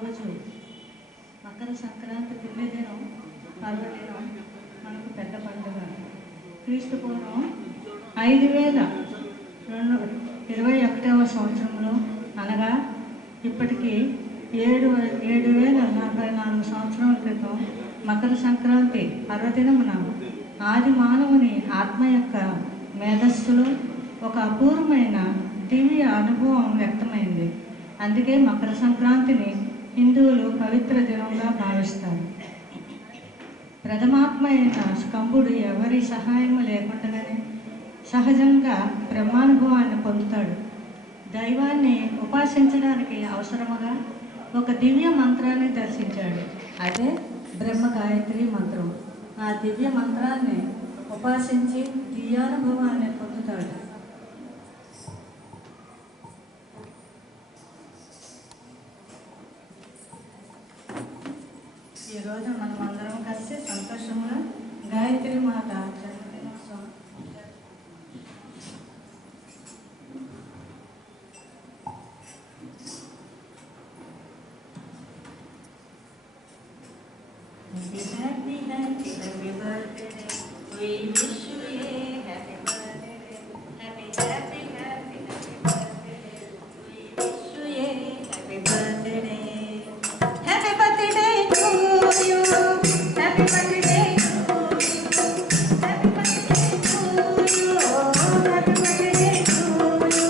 ఈరోజు మకర సంక్రాంతి పుణ్య దినం, పర్వదినం మనకు పెద్ద పండుగ. క్రీస్తు పూర్వం 5221వ సంవత్సరంలో, అనగా ఇప్పటికీ 7044 సంవత్సరాల క్రితం మకర సంక్రాంతి పర్వదినమున ఆది మానవుని ఆత్మ యొక్క మేధస్సులో ఒక అపూర్వమైన దివ్య అనుభవం వ్యక్తమైంది. అందుకే మకర సంక్రాంతిని హిందువులు పవిత్ర దినంగా భావిస్తారు. ప్రథమాత్మ అయిన స్కంభుడు ఎవరి సహాయం లేకుండానే సహజంగా బ్రహ్మానుభవాన్ని పొందుతాడు. దైవాన్ని ఉపాసించడానికి అవసరముగా ఒక దివ్య మంత్రాన్ని దర్శించాడు. అదే బ్రహ్మ గాయత్రి మంత్రం. ఆ దివ్య మంత్రాన్ని ఉపాసించి దివ్యానుభవాన్ని పొందుతాడు. ఈరోజు మనం అందరం కలిసి సంతోషంగా గాయత్రి మాత జన్మదినోత్సవం Happy birthday, we wish you a happy birthday, happy birthday, we wish you a happy birthday, happy birthday to you, happy birthday to you, happy birthday to you, happy birthday to you,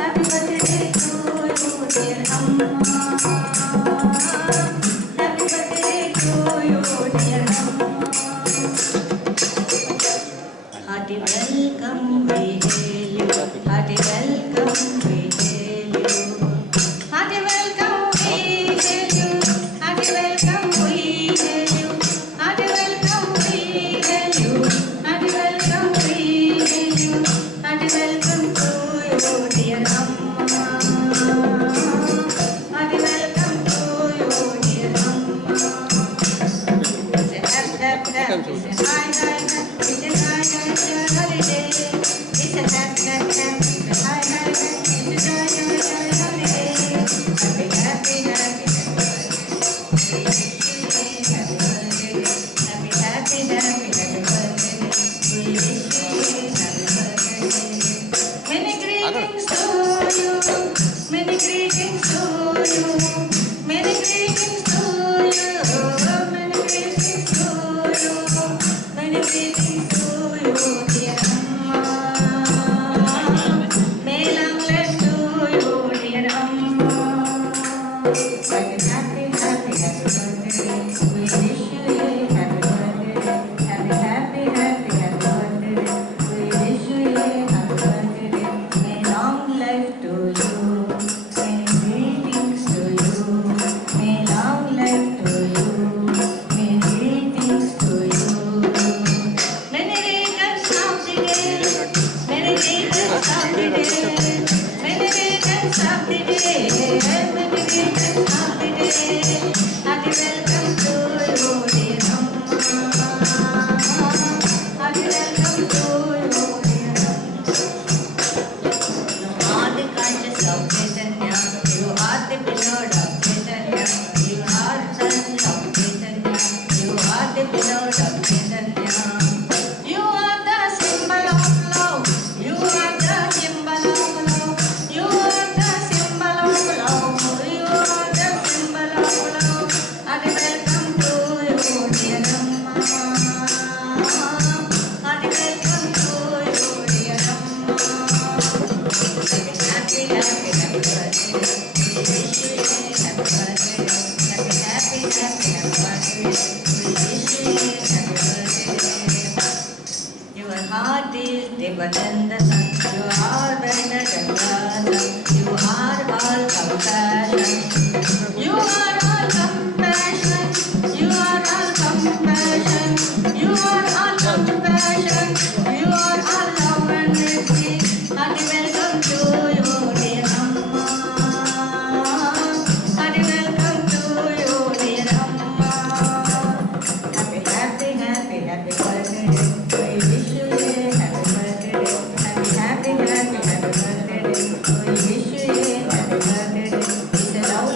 happy birthday to you, dear Amma. Hearty welcome, we hail you. Hearty welcome, we hail you. Hearty welcome, we hail you. Hearty welcome, we hail you. Hearty welcome, we hail you. Hearty welcome, we hail you. Hearty welcome to you, dear Amma. Hearty welcome to you, dear Amma. Say tap tap tap. Say hi hi hi. Say hi hi holiday. It's a tap tap tap. Say hi hi hi. It's a joy holiday. Happy happy happy happy birthday. Happy happy happy happy birthday. We wish you happy birthday. Many greetings to you. Many greetings to you. Many greetings to you. Many greetings to you. Many greetings to you, dear Amma. May long life to you, dear Amma. Happy happy happy happy birthday. We wish you a happy birthday. Happy happy happy happy birthday. We wish you a happy birthday. May long life to you. Many greetings to you. May long life to you. Many greetings to you. Many returns of the day. Many returns of the day. Many returns of the day. Many returns of the day. Happy welcome to you, dear Amma. Happy welcome to you, dear Amma. You are the conscious of Chaitanya. You are the beloved of Chaitanya. You are the son of Chaitanya. You are the beloved of Chaitanya. You are the symbol of love. You are the symbol of love. You are the symbol of love. You are the symbol of love. Happy welcome to you, dear Amma. Happy welcome to you, dear Amma. Happy happy happy happy birthday. We wish you a happy birthday. Happy happy happy happy birthday. We wish you a happy birthday. Your heart is deeper than the sun. You are brighter than the sun. You are all compassion. You are all compassion. You are all compassion. You are all compassion. You are all love and mercy. Happy welcome to you, dear Amma. Happy welcome to you, dear Amma. Happy happy happy happy birthday. We wish you a happy birthday. Happy happy happy happy birthday. We wish you a happy birthday. It's a love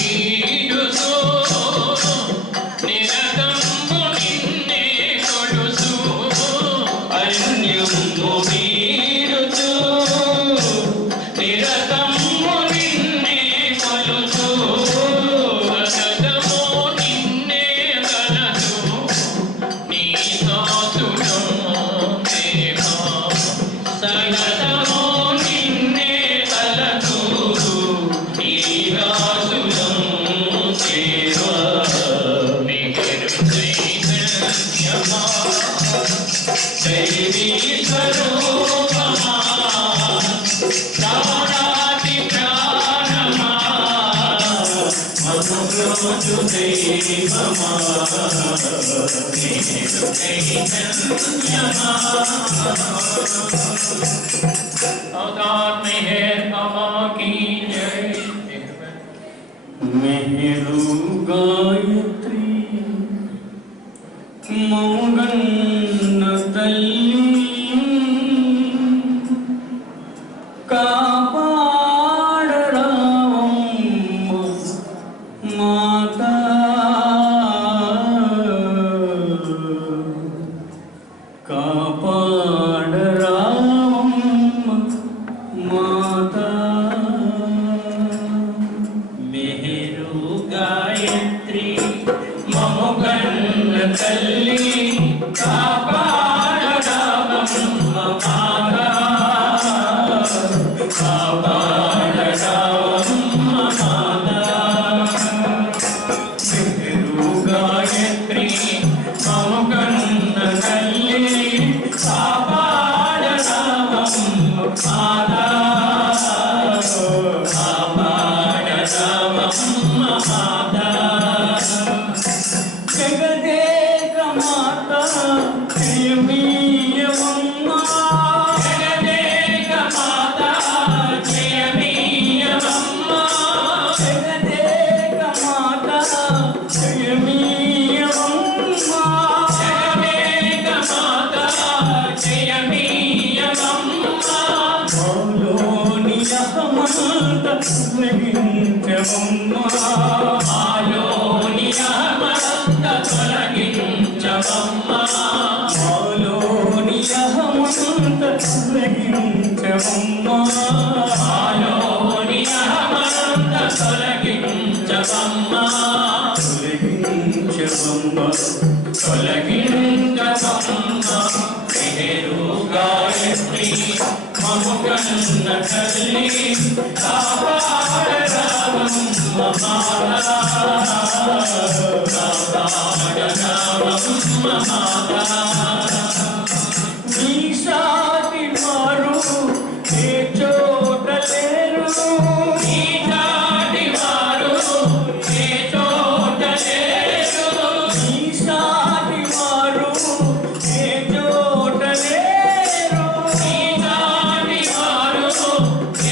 వీడుతూ నిరతము నిన్నే కొలుసు అరణ్యము వీడుతూ నిరతము నిన్నే కొలుసు సతము నిన్నే కలసు నీ దాసుడం దేవా సతము నిన్నే కలసు నీ దాసుడం దేవా నిగరు చైతన్యమా దైవీ స్వరూపమా ప్రాణాతి ప్రాణమా మధురోజు దైవమా నిగరు చైతన్యమా अवतार मेहर बाबा की जय। मेहरु गायत्री मौगन्न तल्ली कापाडरावम्म माता कापाडरावम्म माता मेहरु गायत्री ममुगन्न तल्ली कापाडरावम्म माता कापाडरावम्म माता मेहरु गायत्री ममुगन्न तल्ली कापाडरावम्म माता कापाडरावम्म माता जगदेक माता जयमीयवम्मा जगदेक माता जयमीयवम्मा जगदेक माता जयमीयवम्मा जगदेक माता जयमीयवम्मा बोलोनि यहमन्त तొలగించవమ్మా మాలోని యహమంత తొలగించవమ్మా మాలోని యహమంత తొలగించవమ్మా మాలోని యహమంత తొలగించవమ్మా తొలగించవమ్మా తొలగించవమ్మా మెహరు గాయత్రి మముగన్న తల్లి కాపాడరావమ్మ మాతా కాపాడరావమ్మ మాతా నీ సాటి వారు ఏ చోట లేరు నీ సాటి వారు ఏ చోట లేరు నీ సాటి వారు ఏ చోట లేరు నీ సాటి వారు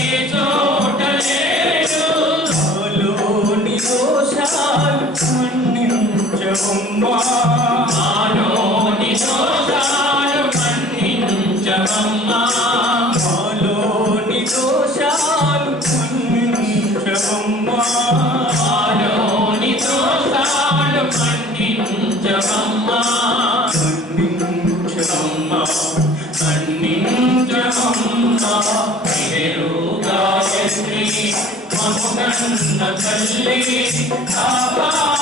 ఏ చోట లేరు మాలోని దోషాలు మన్నించవమ్మా మాలోని దోషాలు మన్నించవమ్మా మాలోని దోషాలు మన్నించవమ్మా మాలోని దోషాలు మన్నించవమ్మా మన్నించవమ్మా మన్నించవమ్మా మెహరు గాయత్రి మముగన్న తల్లి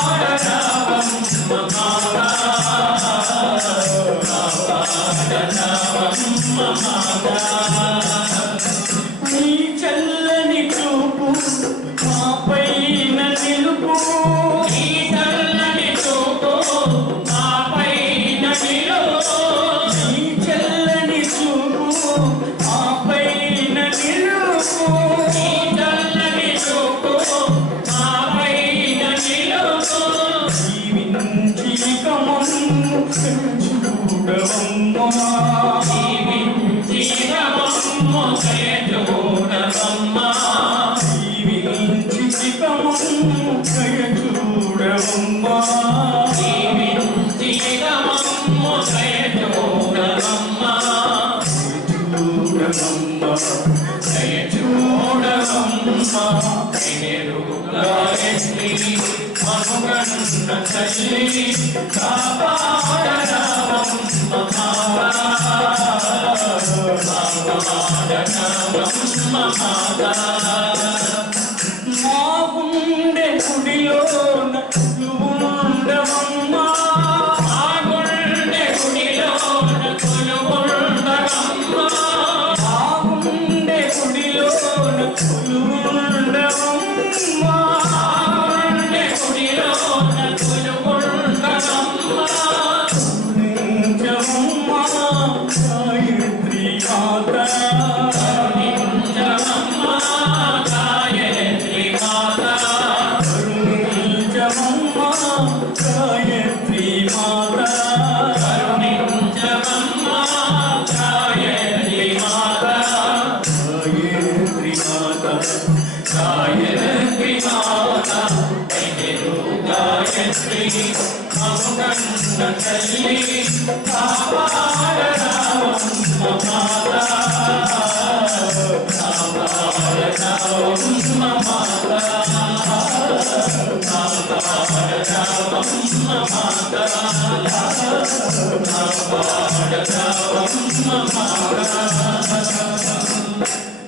కాపాడరావమ్మ మాతా కాపాడరావమ్మ మాతా నీ చల్లని చూపు మాపైన నిలుపు నీ చల్లని చూపు మాపైన నిలుపు నీ చల్లని చూపు మాపైన నిలుపు నీ చల్లని చూపు మాపైన నిలుపు జీవించి కమమ్ము చూడవమ్మా జీవించి కమమ్ము చూడవమ్మా జీవించి కమమ్ము చూడవమ్మా జీవించి కమమ్ము చూడవమ్మా చూడవమ్మా చూడవమ్మా మెహరు గాయత్రి మనుగన్న తల్లి కాపాడరామమ్మ మాతా మా గుండె గుడిలోన నువ్వుండవమ్మా మా గుండె గుడిలోన కొలువుండవమ్మా మా గుండె గుడిలోన కొలువుండవమ్మా మా గుండె గుడిలోన కొలువుండవమ్మా కరుణించవమ్మా గాయత్రి మాతా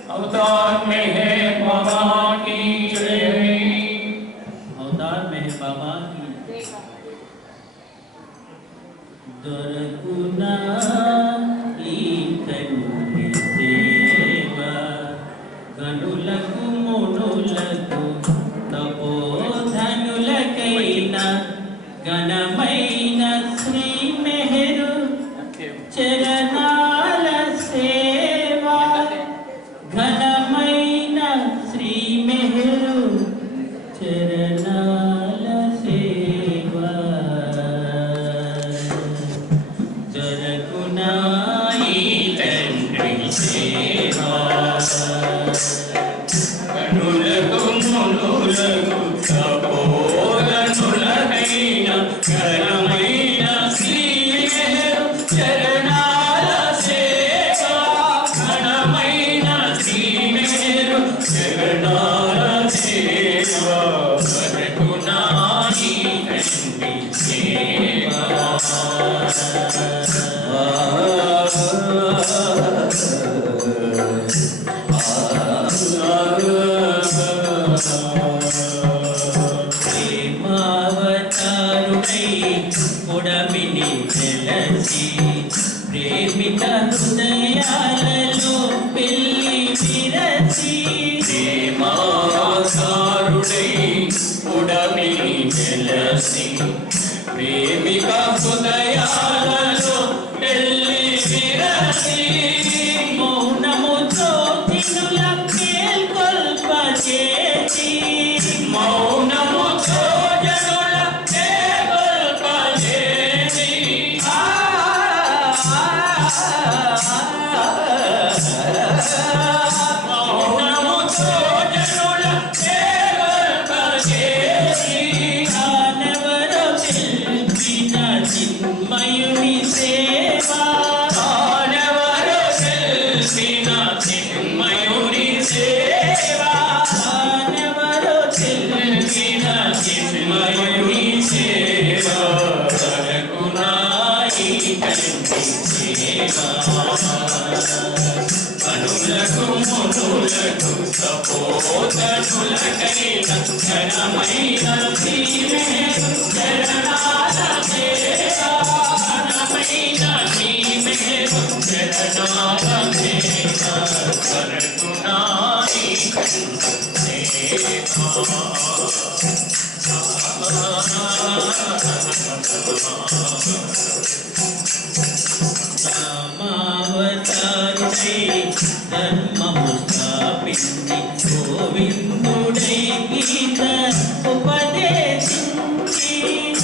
अवतार में है बाबा की जय। अवतार में है बाबा की दरगुना ఈతని సేవ గనులకు మునులకు తపోధనులకైన ఘనమైన శ్రీ మెహరు చరణాల సేవ ఘనమైన శ్రీ మెహరు చరణాల సేవ జరగునా ఈ తండ్రి సేవ కనులకు మునులకు తపోధనులకైన ఘనమైన శ్రీ మెహరు చరణాల సేవ ఘనమైన శ్రీ మెహరు చరణాల సేవ జరగునా ఈ తండ్రి సేవ ప్రేమావతారుడై పొడమిని తెలసి ప్రేమిత హృదయాలలో పెళ్లి విరసి ప్రేమావతారుడై పొడమిని తెలసి ప్రేమిక హృదయాలలో పెళ్లి విరసి మౌనముతో తినుల మేల్కొల్పచేసి మౌనముతో జనుల మేల్కొల్పచేసి మౌనముతో జనుల మేల్కొల్పచేసి ఆనవరు పిలిచిన చిన్మయుని సేవా ఆనవరు పిలిచిన చిన్మయుని సేవా ఆనవరు పిలిచిన చిన్మయుని సేవా జరగునా ఈ తండ్రి సేవా కనులకు మునులకు తపోధనులకైన ఘనమైన శ్రీ మెహరు చరణాల సేవ ఘనమైన శ్రీ మెహరు చరణాల సేవ జరగునా ఈ తండ్రి రామావతారుడై ధర్మము స్థాపించి గోవిందుడై గీత ఉపదేశించి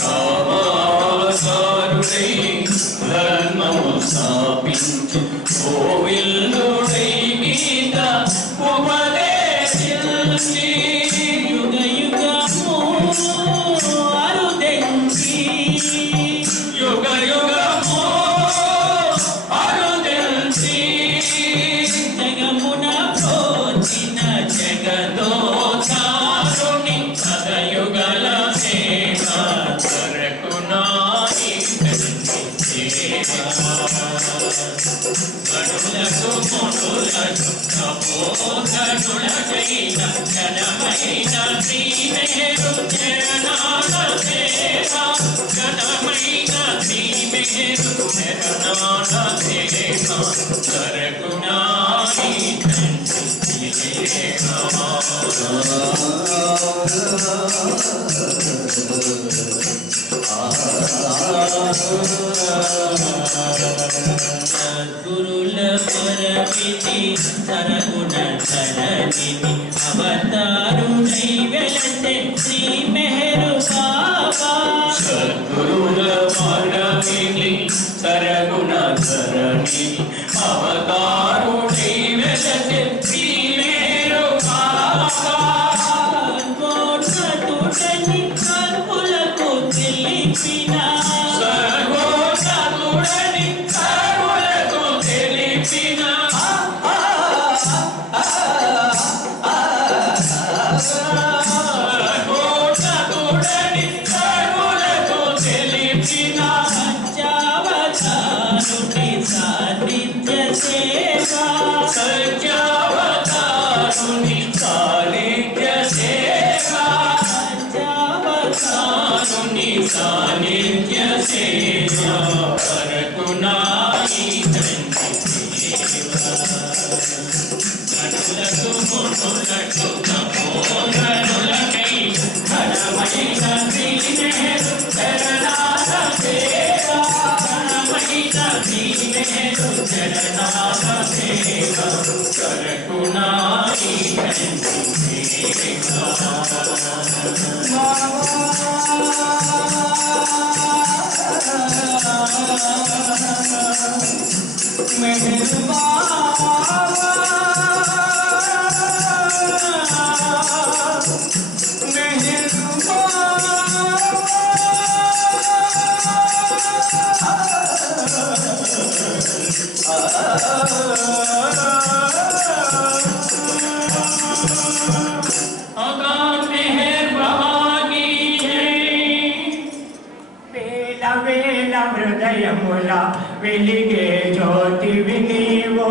రామావతారుడై ధర్మము స్థాపించి గోవిందుడై గీత ఉపదేశించి యుగ యుగము అరుదెంచి యుగ యుగము అరుదెంచి జగమున ప్రోచిన జగదో గడులకు మొడులకు తపోధనులకైన ఘనమైన శ్రీ మేరు చరణాల సేవ ఘనమైన శ్రీ మేరు చరణాల సేవ సరగుణాని తండ్రి గురుల పరమితి సరగుణ ధరణిని అవతారుడై వెలసే శ్రీ మెహరు బాబా సద్గురుల పరమితి సరగుణ ధరణిని అవతారుడై వెలసే శ్రీ మెహరు బాబా కోటతుడని కర్ములకు తెలిపిన సత్యావతారుని సాన్నిధ్య సేవ సత్యావతారుని సాన్నిధ్య సేవ పరకునాయి తండ్రి గనులకు మునులకు తపోధనులకై ఘనమైన శ్రీ మేరు చరణాల సేవ ఘనమైన శ్రీ మేరు చరణాల సేవ కరకునాయి తండ్రి మెహరు బాబా మెహరు హృదయముల వెలిగే జ్యోతివి నీవో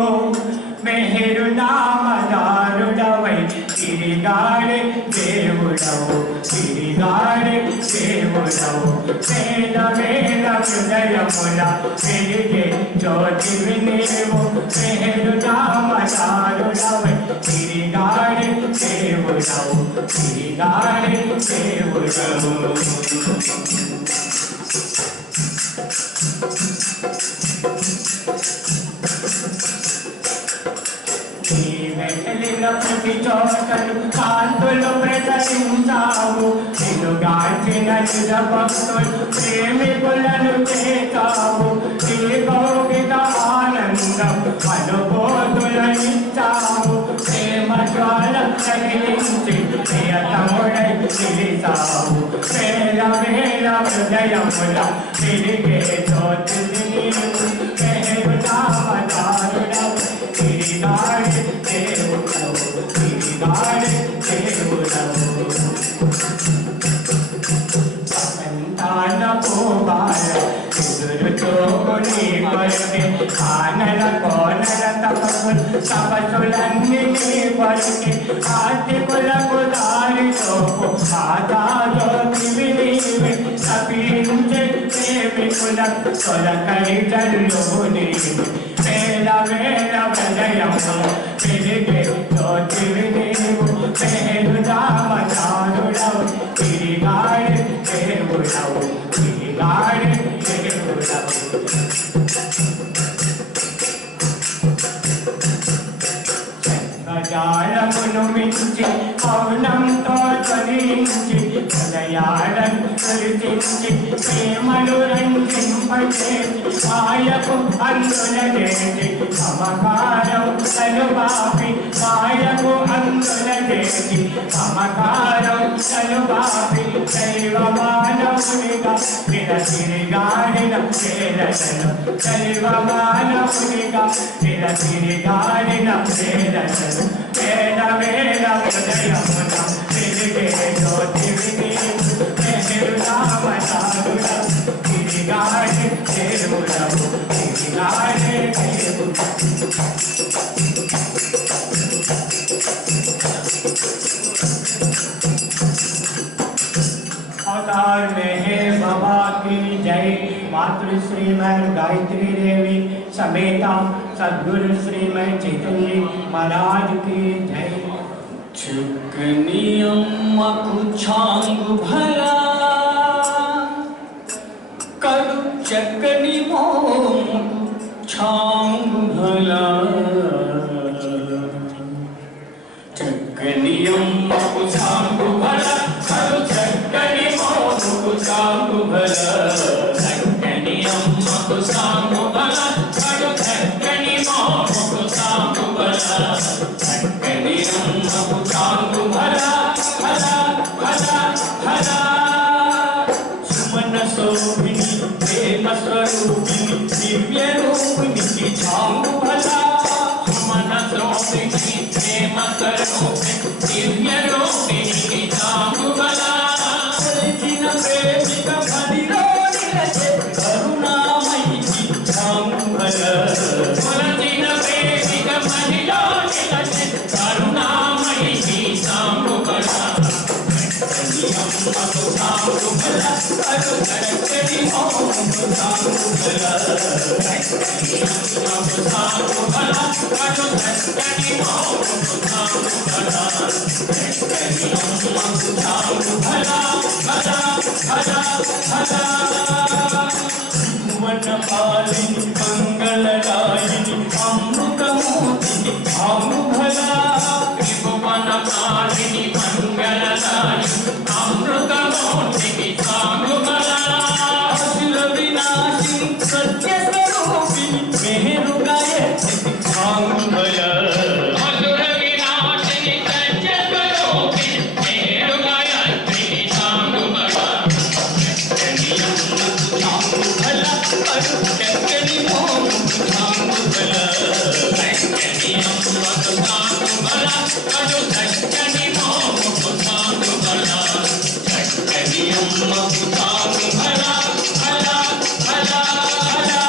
మెహరు నామదారుడవై తిరిగాడే దేవుడవు తిరిగాడే దేవుడవు వేల వేల హృదయముల వెలిగే జ్యోతివి నీవో మెహరు నామదారుడవై తిరిగాడే దేవుడవు తిరిగాడే దేవుడవు వెలిన ప్రతి చోటను కాంతులు ప్రదర్శించావు నిన్నుగాల్చిన నిజ భక్తులు ప్రేమికులను చేతావు నీ భౌతిక ఆనందం అనుభూతులనిచ్చావు ప్రేమ జ్వాల తగిలించి ప్రియతముడై నిలిచావు వేల వేల హృదయముల తిరిగే జ్యోతిని నీవు మెహరు నామదారుడవు తిరిగాడే దేవుడవు తిరిగాడే దేవుడవు సంతాన పోబాల ఎదురు చూపుని కొరకే కానల కోనల తపస్సులన్నీ నీ కొరకే ఆర్తికులకు దారి చూపు ఆధారోతివి నీవే తప్పించే ప్రేమికులకు తొలకరి జల్లు నీవే వేల వేల హృదయముల వెలిగే జ్యోతివి నీవు మెహరు నామదారుడవు తిరిగాడే దేవుడవు తిరిగాడే దేవుడవు జాలమును మించి మౌనంతో తొలించి హృదయాలను తొలిచించి ప్రేమలు రంజింపచేసి మాయకు అందులజేసి మమకారం తలుబాపి మాయకు అందులజేసి మమకారం తలుబాపి దైవ మానవునిగా తిరసిరిగాడిన చేరసను దైవ మానవునిగా తిరసిరిగాడిన చేరసను వేల వేల హృదయమున వెలిగే జ్యోతివి నీవు మెహరు నామదారుడవు తిరిగాడే దేవుడవు अवतार मेहर बाबा की जय। मातृश्री मैं गायत्री देवी समेता सद्गुरु श्री मैं चैतन्य महाराज की जय। चुकनियम्मा कुछांगु भला कड़ु चकनी मोम छांगु भला चकनियम्मा कुछांगु भला कड़ु चकनी मोम कुछांगु भला चकनियम्मा कुछांगु भला कड़ु चकनी मोम कुछांगु भला चकनियम्मा कुछांगु भला भला भला भला सुमन शोभिनी प्रेम स्वरूपिणी दिव्य रूपिणी की छांगु भला सुमन शोभिनी प्रेम स्वरूपिणी दिव्य रूपिणी की छांगु भला जिन प्रेमिक भलिरो निलचे करुणामयी की छांगु भला जिन प्रेमिक भलिरो निलचे करुणामयी की छांगु भला छांगु भला करो चकनी मोम छांगु भला छांगु भला करो चकनी मोम छांगु भला छांगु भला भला भला भला भुवन पालिनी मंगलदायिनी अमृतमूर्ति छांगु भला भुवन पालिनी मंगलदायिनी अमृतमूर्ति की छांगु भला असुर विनाशिनी सत्य स्वरूपिणी मेहरु गायत्री छांगु भला असुर विनाशिनी सत्य स्वरूपिणी मेहरु गायत्री छांगु भला छांगु भला करो चकनी मोम छांगु भला छांगु भला करो चकनी मोम छांगु भला चकनियम्मा छांगु भला भला भला भला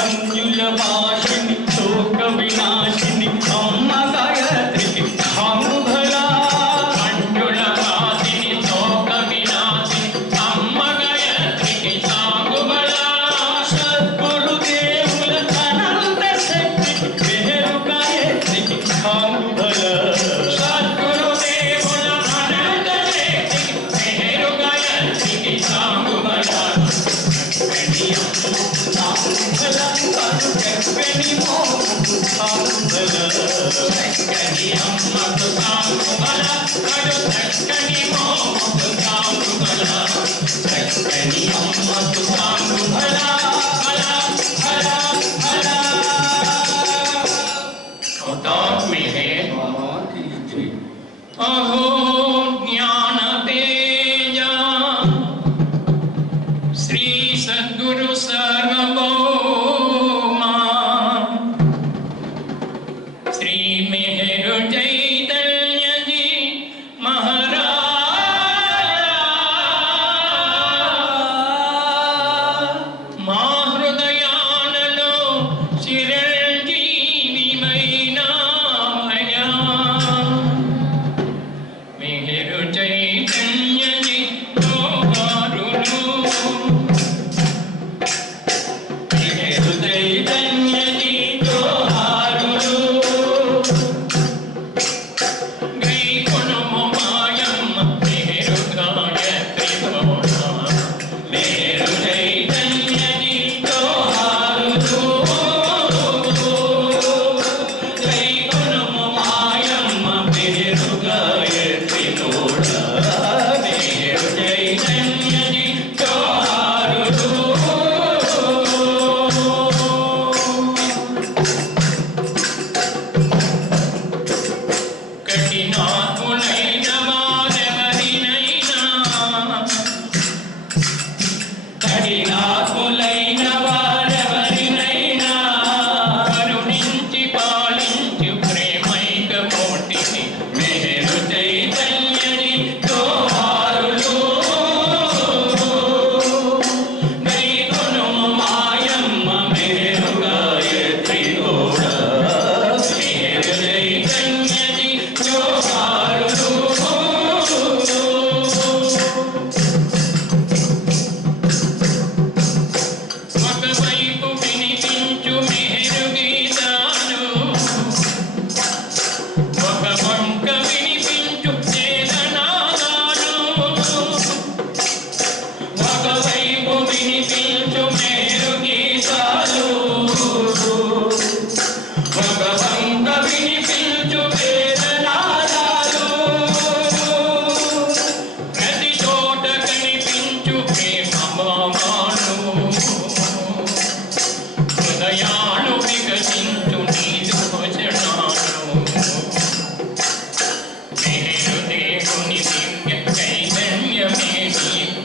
अंजुल वासिनी शोक विनाशिनी अम्मा गायत्री छांगु भला अंजुल वासिनी शोक विनाशिनी अम्मा गायत्री छांगु भला सद्गुरु देवुल अनंत शक्ति मेहरु गायत्री छांगु भला सद्गुरु देवुल अनंत शक्ति मेहरु गायत्री छांगु भला छांगु भला करो चकनी मोम छांगु भला चकनियम्मा छांगु भला करो चकनी मोम छांगु भला चकनियम्मा छांगु भला भला भला भला अवतार में है अहो ज्ञान तेजा श्री सद्गुरु सार्वभौमा श्री मेहरु चैतन्य जी महाराज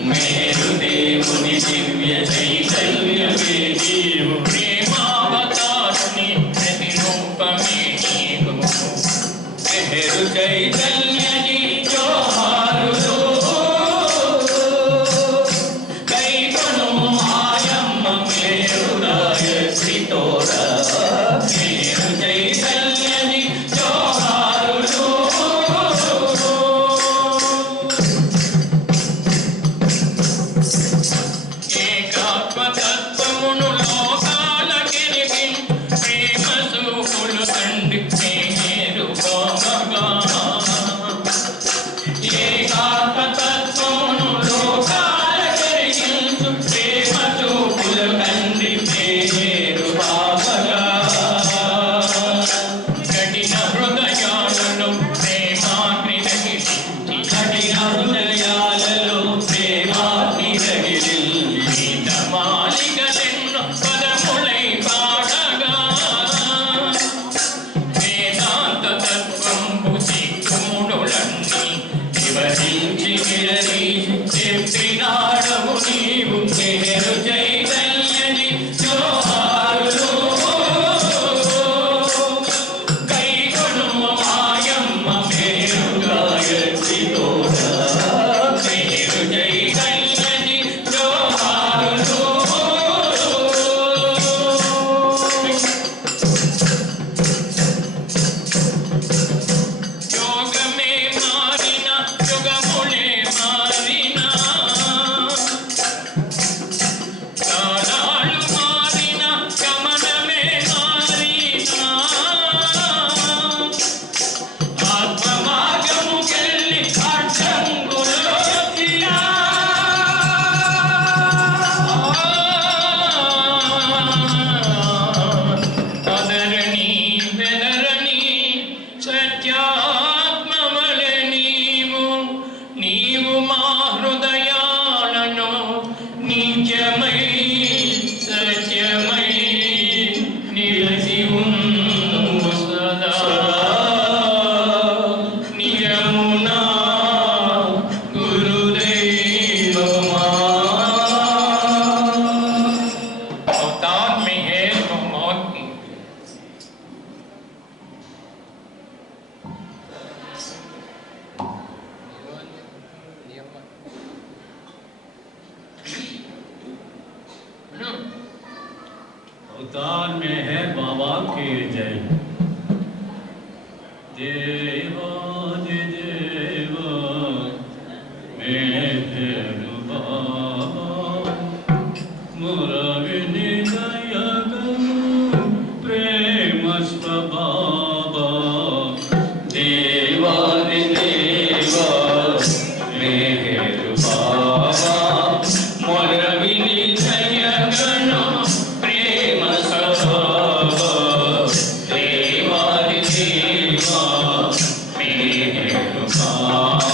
మేరు దేవుని దివ్య చైతన్యమే నీవు ప్రేమావతారుని ప్రతిరూపమే నీవు మేరు చైతన్యని జోహారులు కైకొను మాయమ్మ మేరు గాయత్రి తోరా మేరు చైతన్యని జోహారులు ఏకాత్మతత్వమును లోకాల గిరిగి ప్రేమ సూపులు తండ్రి మేరు బాబగా ఏకాత్మతత్వమును లోకాల గిరిగించు ప్రేమ సూపులు తండ్రి మేరు బాబగా కఠిన హృదయాలలో ప్రేమాగ్ని రగిలించి కఠిన హృదయాలలో ప్రేమాగ్ని రగిలించి మాలికలెన్నో పదములై పాడగా వేదాంత తత్వంబు సిక్కుముడులన్నీ వివరించి విడదీసి చెప్పినాడము నీవు మేరు చైతన్యని జోహారులు కైకొను మాయమ్మ మేరు గాయత్రి తోరా మేరు చైతన్యని జోహారులు యోగమే మారిన యుగములే మారిన కాలాలు మారిన గమనమే మారిన ఆత్మ మార్గముకెళ్ళి అడ్డంగులొచ్చినా అదరణి బెదరణి సత్యాత్మవలె నీవు మా హృదయాలను నిత్యమై సత్యమై నిలసి ఉండు సదా నిజమునా గురుదేవమా अवतार में है तो मौत की अवतार में है बाबा की जय देवा देवा मेहर बाबा मुरविनी दयागनु प्रेम स्वभावा देवा देवा मेहर बाबा मोरविनी जयगणो प्रेम स्वभाव देवा देवा मेहर बाबा